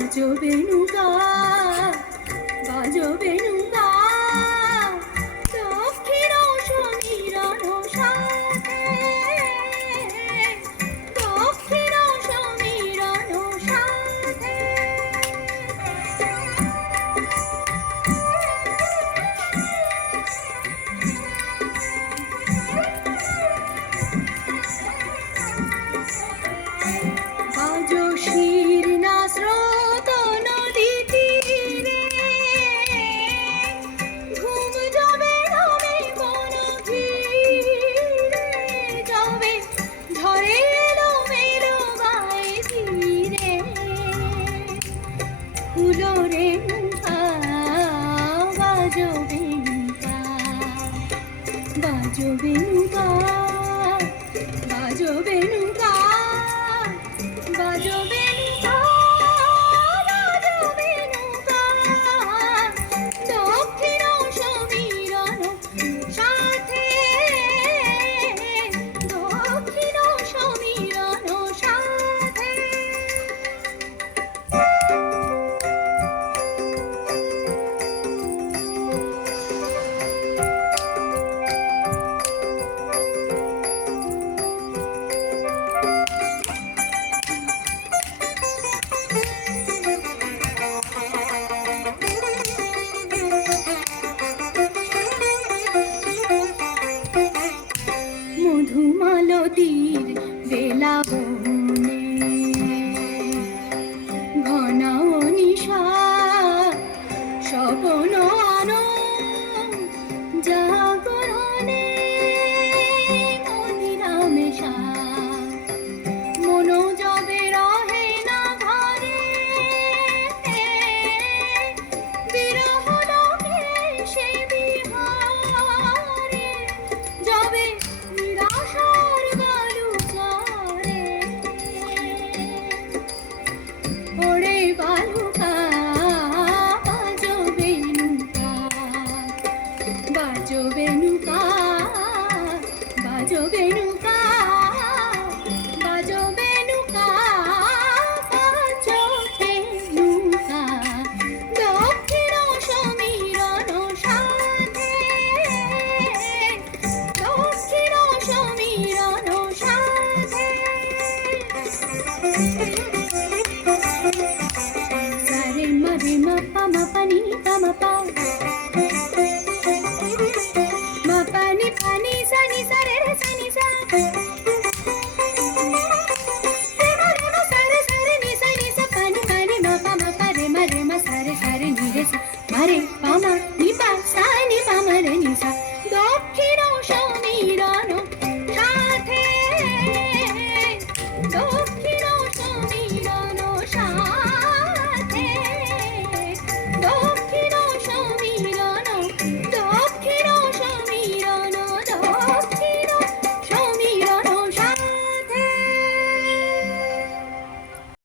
বাজো বেনুকা বাজো বেনুকা দক্ষিণ সমীরণ সাথে দক্ষিণ সমীরণ সাথে বাজো শিরনা স্রোত নদী তীরে ঘুম যাবে রবে কোন ধীরে যাবে ঝরে এলো মেলো গায়ে ধীরে ফুলো রে মুখা বাজো বেনুকা বাজো বেনুকা বাজো বেনুকা বাজো বেনুকা বাজো বেনুকা দক্ষিণ সমীরণ সাথে দক্ষিণ সমীরণ সাথে মধুমালতীর বেলা বনে ঘন নিশা স্বপন আনো জাগরণে মনিরামেশা মনোজবে রহে না ঘরে বিরহ লোকে সে বিহারে যাবে নিরাশার বালুচরে ওরে বালুকা বাজো বেনুকা বাজো বেনুকা বাজো বেনুকা বাজো বেনুকা বাজো বেনুকা দক্ষিণ সমীরণ সাথে দক্ষিণ সমীরণ সাথে সারে মরে মপা মপনি পমপা মপনি পানি সানি সারে রে সানি সা